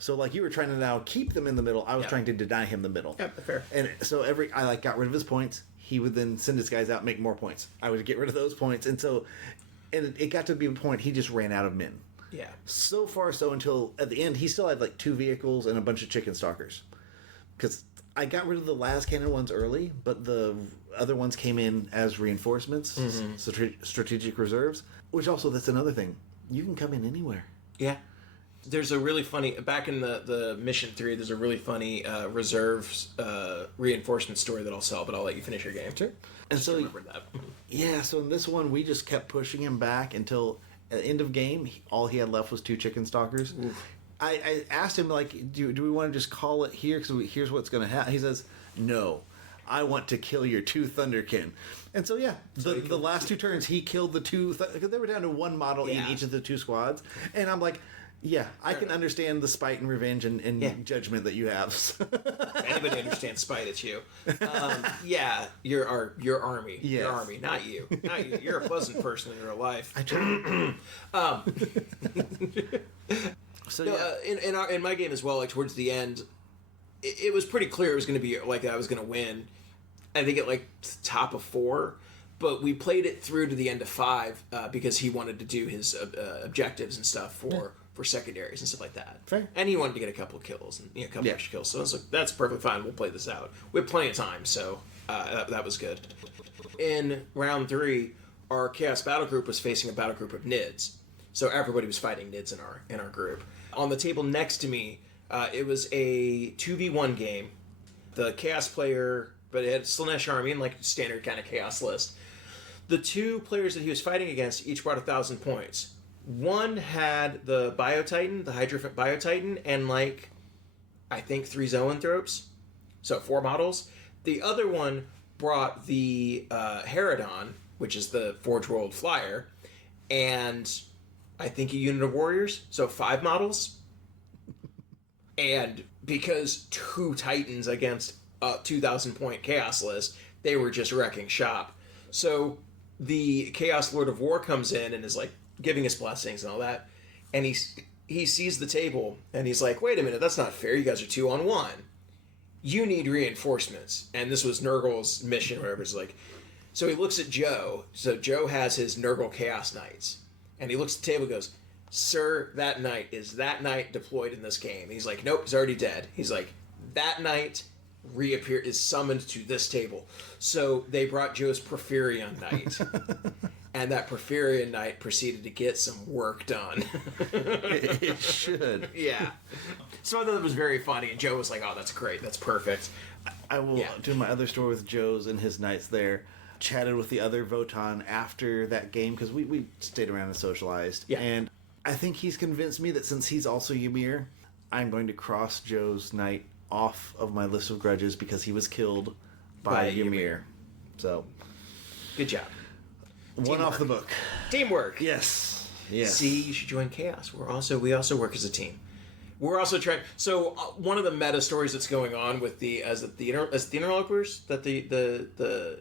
So like you were trying to now keep them in the middle, I was trying to deny him the middle. Yep, fair. And so I got rid of his points. He would then send his guys out, make more points. I would get rid of those points, and it got to be a point he just ran out of men. Yeah. So far so until at the end he still had like 2 vehicles and a bunch of chicken stalkers. Because I got rid of the last cannon ones early, but the other ones came in as reinforcements, strategic reserves. Which also, that's another thing. You can come in anywhere. Yeah. There's a really funny, back in the Mission 3, there's a really funny reserves reinforcement story that I'll sell, but I'll let you finish your game. Sure. And so, remember that. Yeah, so in this one, we just kept pushing him back until at the end of game, all he had left was 2 chicken stalkers. I asked him, like, do we want to just call it here? Because here's what's going to happen. He says, no, I want to kill your 2 Thunderkin. And so, the last 2 turns, he killed the 2... Because they were down to 1 model in each of the 2 squads. And I'm like, yeah, I can understand the spite and revenge and judgment that you have. If anybody understands spite, it's you. Your army. Yes. Your army, not you. Not you. You're a pleasant person in real life. I try. So in my game as well, like towards the end, it was pretty clear it was going to be like I was going to win. I think at like top of 4, but we played it through to the end of 5 because he wanted to do his objectives and stuff for secondaries and stuff like that. Fair. And he wanted to get a couple of kills and a couple extra kills. So I was like, that's perfectly fine. We'll play this out. We have plenty of time, so that was good. In round 3, our Chaos Battle Group was facing a battle group of Nids. So everybody was fighting Nids in our group. On the table next to me, it was a 2v1 game. The Chaos player, but it had Slaanesh army and like standard kind of Chaos list. The 2 players that he was fighting against each brought 1,000 points. One had the Biotitan, the Hydrophant Biotitan, and like, I think 3 Zoanthropes. So 4 models. The other one brought the Herodon, which is the Forge World Flyer, and I think a unit of warriors, so 5 models. And because 2 Titans against a 2,000 point Chaos list, they were just wrecking shop. So the Chaos Lord of War comes in and is like giving us blessings and all that, and he sees the table and he's like, wait a minute, that's not fair, you guys are 2-on-1. You need reinforcements. And this was Nurgle's mission, whatever. It's like, so he looks at Joe. So Joe has his Nurgle Chaos Knights. And he looks at the table and goes, sir, that knight deployed in this game? And he's like, nope, he's already dead. He's like, that knight is summoned to this table. So they brought Joe's Porphyrion Knight. And that Porphyrion Knight proceeded to get some work done. It should. Yeah. So I thought it was very funny. And Joe was like, oh, that's great. That's perfect. I will do my other story with Joe's and his knights there. Chatted with the other Votann after that game because we stayed around and socialized. Yeah. And I think he's convinced me that since he's also Ymir, I'm going to cross Joe's knight off of my list of grudges because he was killed by Ymir. So, good job. One off the book. Teamwork. Yes. Yes. See, you should join Chaos. We also work as a team. We're also trying. So one of the meta stories that's going on with the interlopers that the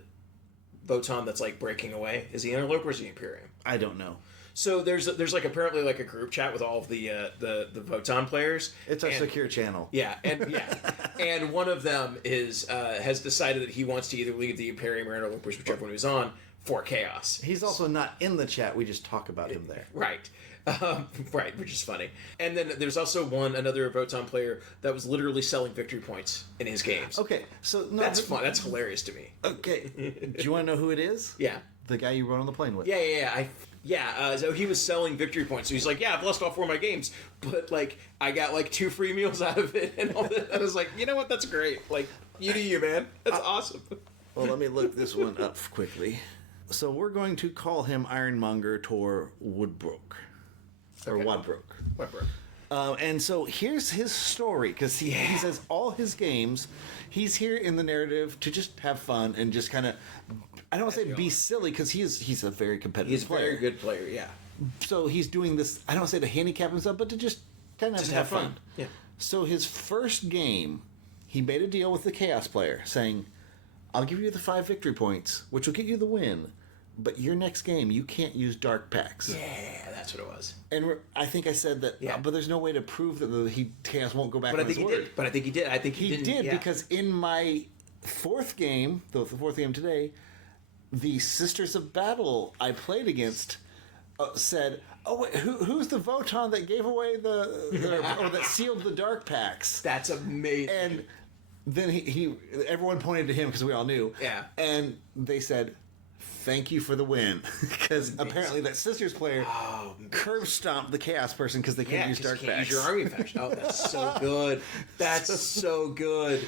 Votann that's like breaking away is the interlopers or the Imperium. I don't know. So there's like apparently like a group chat with all of the Votann players. It's our secure channel. And one of them has decided that he wants to either leave the Imperium or Interlopers, whichever one he was on, for Chaos. He's also not in the chat. We just talk about him there. Right. Right, which is funny. And then there's also another Votann player that was literally selling victory points in his games. Okay, so that's fun. That's hilarious to me. Okay, do you want to know who it is? Yeah. The guy you rode on the plane with. So he was selling victory points. So he's like, yeah, I've lost all 4 of my games, but like I got like 2 free meals out of it and all that. I was like, you know what? That's great. Like, you do you, man. That's awesome. Well, let me look this one up quickly. So we're going to call him Ironmonger Tor Woodbrook. Or Wadbrook. And so here's his story, because he says all his games, he's here in the narrative to just have fun and just kind of, I don't want to say be silly, because he's a very competitive player. He's a very good player, yeah. So he's doing this, I don't want to say to handicap himself, but to just kind of have fun. Yeah. So his first game, he made a deal with the Chaos player, saying, I'll give you the 5 victory points, which will get you the win. But your next game, you can't use dark packs. Yeah, that's what it was. And I think I said that, but there's no way to prove that Chaos won't go back on his word. But I think he did. I think he did, because in my 4th game, the 4th game today, the Sisters of Battle I played against said, "Oh, wait, who's the Votann that gave away or that sealed the dark packs?" That's amazing. And then everyone pointed to him because we all knew. Yeah. And they said, thank you for the win, because apparently that Sisters player curb stomped the Chaos person because they can't use dark packs. Use your army faction. Oh, that's so good. That's so good.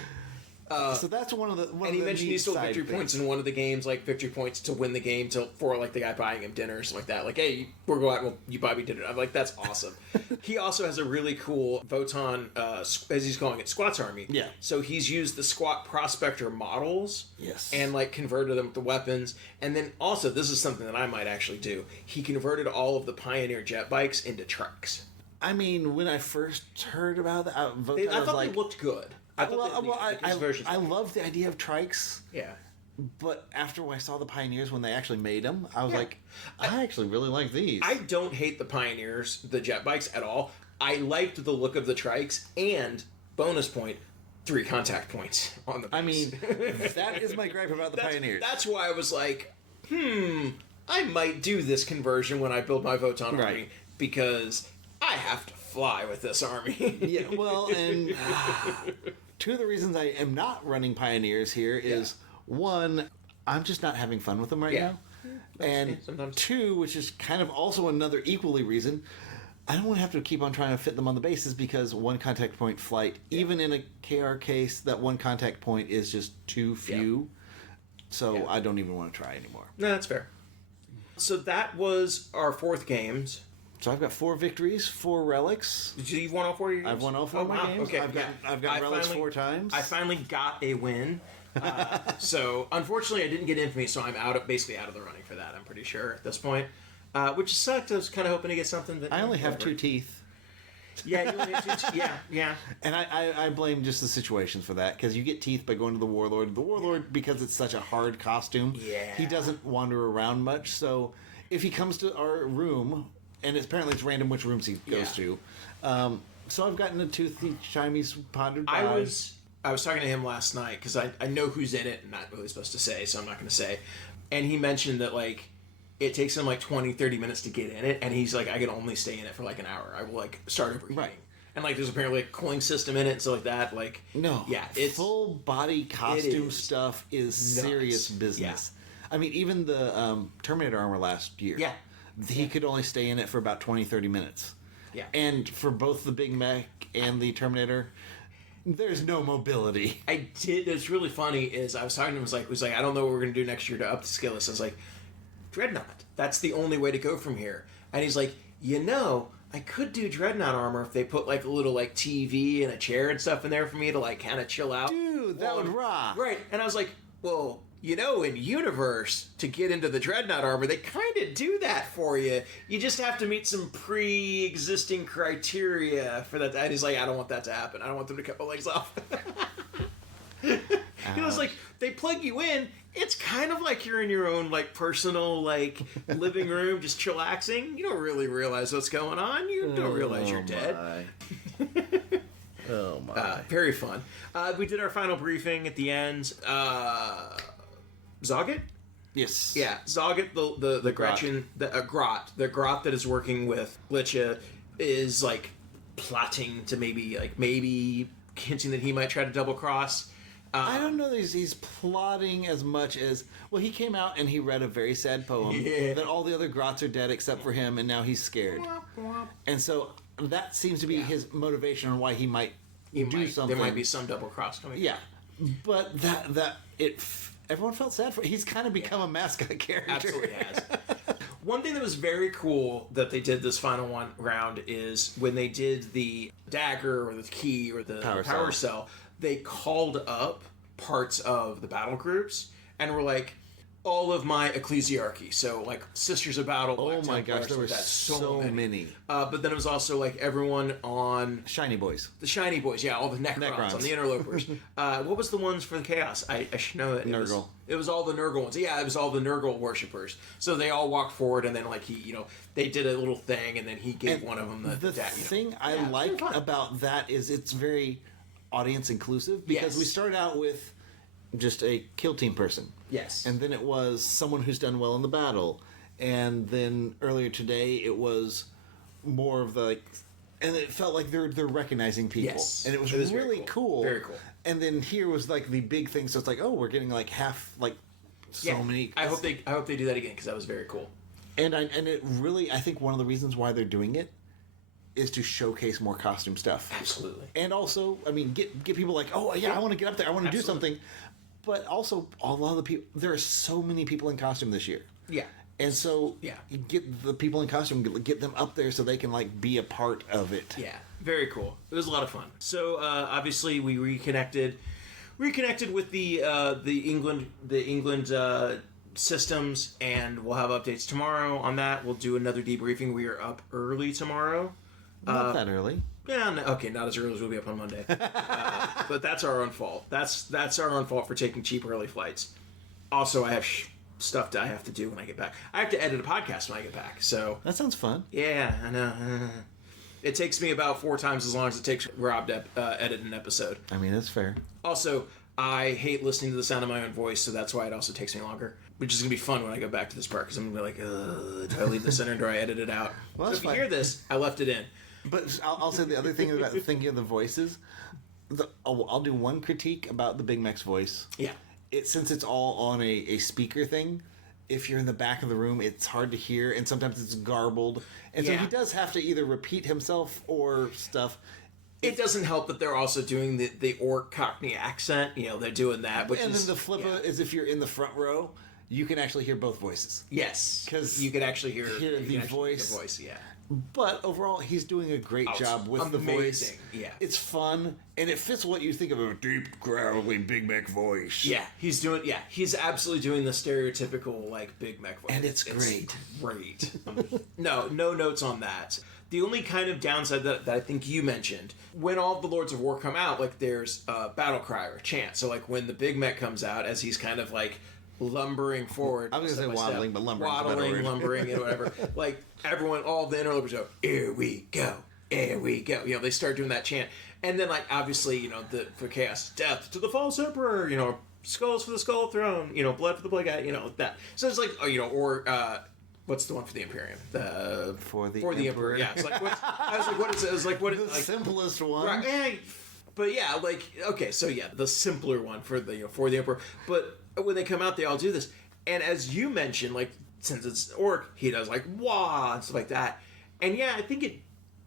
So that's one of the. And he mentioned he sold victory points in one of the games, like victory points to win the game for like the guy buying him dinner or something like that. Like, hey, we're going out. Well, you buy me dinner. I'm like, that's awesome. He also has a really cool Votann, as he's calling it, Squat's army. Yeah. So he's used the Squat Prospector models. Yes. And like converted them with the weapons. And then also, this is something that I might actually do. He converted all of the Pioneer jet bikes into trucks. I mean, when I first heard about that, I thought they looked good. I love the idea of trikes. Yeah. But after I saw the Pioneers when they actually made them, I was like, I actually really like these. I don't hate the Pioneers, the jet bikes, at all. I liked the look of the trikes, and bonus point, 3 contact points on the base. I mean, that is my gripe about the Pioneers. That's why I was like, I might do this conversion when I build my Votann army, because I have to fly with this army. Yeah, well, and 2 of the reasons I am not running Pioneers here is, 1, I'm just not having fun with them right now. And 2, which is kind of also another equally reason, I don't want to have to keep on trying to fit them on the bases, because 1 contact point flight, even in a KR case, that 1 contact point is just too few. So I don't even want to try anymore. No, that's fair. So that was our 4th games. So I've got 4 victories, 4 relics. Did you won all 4 of your games? I've won all 4 of my games. Okay. I've got relics 4 times. I finally got a win. So unfortunately, I didn't get infamy, so I'm basically out of the running for that. I'm pretty sure at this point, which sucked. I was kind of hoping to get something, but I only have 2 teeth. Yeah, you only have 2 teeth. Yeah. And I blame just the situations for that, because you get teeth by going to the Warlord. The Warlord, because it's such a hard costume, he doesn't wander around much. So if he comes to our room, and apparently it's random which rooms he goes to. So I've gotten a tooth each time he's pondered by. I was talking to him last night, because I know who's in it, and not really supposed to say, so I'm not going to say. And he mentioned that, like, it takes him, like, 20, 30 minutes to get in it, and he's like, I can only stay in it for, like, an hour. I will, like, start overheating. Right. And, like, there's apparently a cooling system in it and stuff like that. Like, no. Yeah, it's... full body costume stuff is serious business. Yeah. I mean, even the Terminator armor last year. Yeah. He could only stay in it for about 20, 30 minutes. Yeah. And for both the Big Mac and the Terminator, there's no mobility. I did. It's really funny is I was talking to him, was like, I don't know what we're going to do next year to up the skill list. I was like, Dreadnought. That's the only way to go from here. And he's like, I could do Dreadnought armor if they put like a little like TV and a chair and stuff in there for me to like kind of chill out. Dude, that would rock. Right. And I was like, well, in Universe, to get into the Dreadnought armor, they kind of do that for you. You just have to meet some pre-existing criteria for that. And he's like, I don't want that to happen. I don't want them to cut my legs off. He was like, they plug you in, It's kind of like you're in your own like personal like living room, just chillaxing. You don't really realize what's going on. You don't realize you're dead. Oh my! Very fun. We did our final briefing at the end. Zoggett? Yes. Yeah, Zoggett, the Gretchen, the Grot that is working with Glitcha is like plotting to maybe hinting that he might try to double cross. I don't know that he's plotting as much as... Well, he came out and he read a very sad poem that all the other Grots are dead except for him, and now he's scared. And so that seems to be his motivation on why he might do something. There might be some double cross coming. Yeah. But everyone felt sad for... He's kind of become a mascot character. Absolutely has. One thing that was very cool that they did this final round is when they did the dagger or the key or the power cell, they called up parts of the battle groups and were like, all of my ecclesiarchy. So, like, Sisters of Battle. Oh my gosh, there were so many. But then it was also, like, everyone on... Shiny Boys. The Shiny Boys, yeah, all the Necrons. On the Interlopers. What was the ones for the Chaos? I should know that. Nurgle. It was all the Nurgle ones. Yeah, it was all the Nurgle worshippers. So they all walked forward, and then, like, they did a little thing, and then he gave one of them the thing I like about that is it's very audience inclusive, because we started out with just a kill team person. Yes. And then it was someone who's done well in the battle. And then earlier today it was more of the like, and it felt like they're recognizing people. Yes. And it was really cool. Very cool. And then here was like the big thing, so it's like, oh, we're getting like half like so many. I hope they do that again, because that was very cool. And it really, I think one of the reasons why they're doing it is to showcase more costume stuff. Absolutely. And also, I mean, get people like, oh yeah, I want to get up there, I want to do something. But also, a lot of the people, there are so many people in costume this year. Yeah. And so, you get the people in costume, get them up there so they can like be a part of it. Yeah, very cool. It was a lot of fun. So obviously, we reconnected with the England systems, and we'll have updates tomorrow on that. We'll do another debriefing. We are up early tomorrow. Not that early. Yeah, no, okay, not as early as we'll be up on Monday. But that's our own fault. That's our own fault for taking cheap early flights. Also, I have stuff that I have to do when I get back. I have to edit a podcast when I get back, so... That sounds fun. Yeah, I know. It takes me about 4 times as long as it takes Rob to edit an episode. I mean, that's fair. Also, I hate listening to the sound of my own voice, so that's why it also takes me longer. Which is going to be fun when I go back to this part, because I'm going to be like, do I leave this in or do I edit it out? Well, so if you hear this, I left it in. But I'll say the other thing about thinking of the voices, I'll do one critique about the Big Mac's voice. Yeah. Since it's all on a speaker thing, if you're in the back of the room, it's hard to hear, and sometimes it's garbled. And so he does have to either repeat himself or stuff. It doesn't help that they're also doing the Orc Cockney accent. They're doing that. And then the flip is if you're in the front row, you can actually hear both voices. Yes. Because you can actually hear the voice. The voice, yeah. But overall, he's doing a great job with the voice. Yeah. It's fun, and it fits what you think of a deep, growling Big Mac voice. Yeah, he's absolutely doing the stereotypical, like, Big Mac voice. And it's great. Great. No notes on that. The only kind of downside that I think you mentioned, when all the Lords of War come out, like, there's a battle cry or a chant. So, like, when the Big Mac comes out, as he's kind of, like, lumbering forward. I was going to say waddling, but lumbering. Waddling, lumbering, and whatever. Like, everyone, all the interlopers go, here we go, here we go. They start doing that chant. And then, like, obviously, for Chaos, death to the false emperor, skulls for the skull throne, blood for the blood guy, that. So it's like, what's the one for the Imperium? For the Emperor. Yeah, it's like, I was like, what is it? It was like, what is the simplest one? Right, but yeah, like, okay, so yeah, the simpler one for the Emperor. But when they come out, they all do this. And as you mentioned, like, since it's Orc, he does like wah and stuff like that. And yeah, I think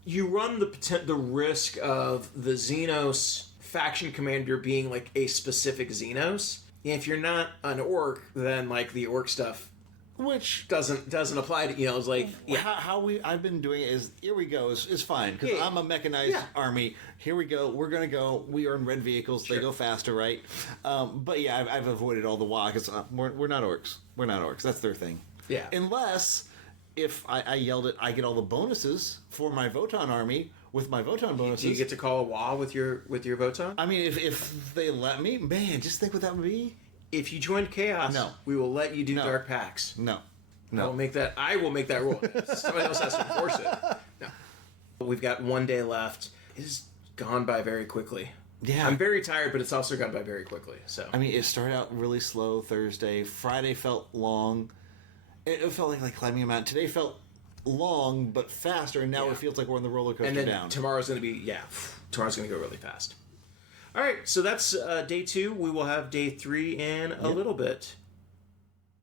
you run the risk of the Xenos faction commander being like a specific Xenos. And if you're not an Orc, then like the Orc stuff, which doesn't apply to it's like how I've been doing it is here we go is fine because I'm a mechanized army. Here we go. We're gonna go. We are in red vehicles. Sure. They go faster, right? But yeah, I've avoided all the wah because we're not orcs. We're not orcs. That's their thing. Yeah. Unless if I yelled it, I get all the bonuses for my Votann army with my Votann bonuses. Do you get to call a wah with your Votann? I mean, if they let me, man, just think what that would be. if you joined Chaos, No. we will let you do No. dark packs. No. I will make that rule. Somebody else has to enforce it. No. We've got 1 day left. It has gone by very quickly. Yeah. I'm very tired, but it's also gone by very quickly. So I mean, it started out really slow Thursday. Friday felt long. It felt like climbing a mountain. Today felt long but faster, and now it feels like we're on the roller coaster and then down. tomorrow's going to be, tomorrow's going to go really fast. All right, so that's day 2. We will have day 3 in a little bit.